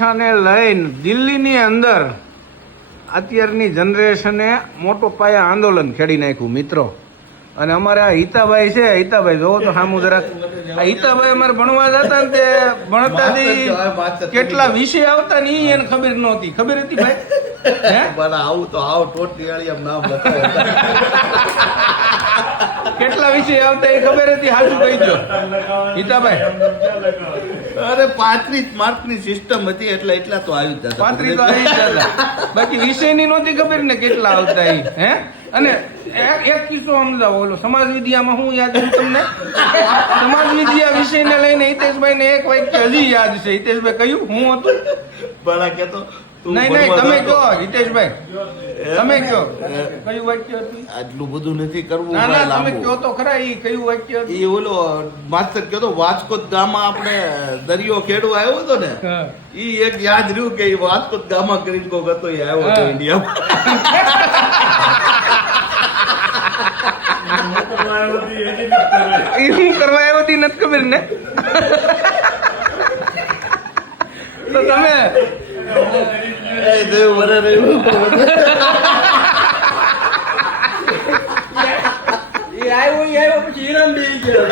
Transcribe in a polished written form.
પરીક્ષાને લઈને દિલ્હીની અંદર અત્યારની જનરેશને મોટો પાયે આંદોલન ખેડી નાખ્યું મિત્રો. અને અમારે આ હિતાભાઈ છે, હિતાભાઈ જોવો તો સામું જરાક. આ હિતાભાઈ અમારે ભણવા જતા ને તે ભણતાથી કેટલા વિષય આવતા ને એને ખબર નહોતી. ખબર હતી ભાઈ? હે આવું તો આવ ટોટલી આમ નામ લખાવ કેટલા વિષય આવતા એ ખબર હતી? સાચું કહી દો હિતાભાઈ. અરે 35 માર્કની સિસ્ટમ હતી એટલે એટલા તો આવી જતા. 35 તો આવી જતા, બાકી વિષયની નહોતી ખબર ને કેટલા આવતા એ. હે અને એક કિસ્સો સમજાવો. ઓલો સમાજ વિદ્યામાં હું યાદ છું તમને? સમાજ વિદ્યા વિષયને લઈને હિતેશભાઈ ને એક વાક્ય હજી યાદ છે. હિતેશભાઈ કયું હું હતું? ભલા કેતો નહીં તમે કહો હિતેશભાઈ, તમે કહો કયું વાક્ય હતું? આટલું બધું નથી કરવું. ના ના તમે કહો તો ખરા. ઈ કયું વાક્ય હતું? એ ઓલો માસ્તર કહેતો વાસ્કોત ગામમાં આપણે દરિયો ખેડવા આવ્યો હતો ને, ઈ એક યાદ રહ્યું કે વાસ્કોત ગામમાં કરીને કોક હતો એ આવ્યો હતો ઇન્ડિયામાં. એ હું કરવા આવ્યો હતી નથી ખબર ને. તો તમે એ દેવ મને રહ્યું એ આવ્યો પછી હિરણ દે ગયા.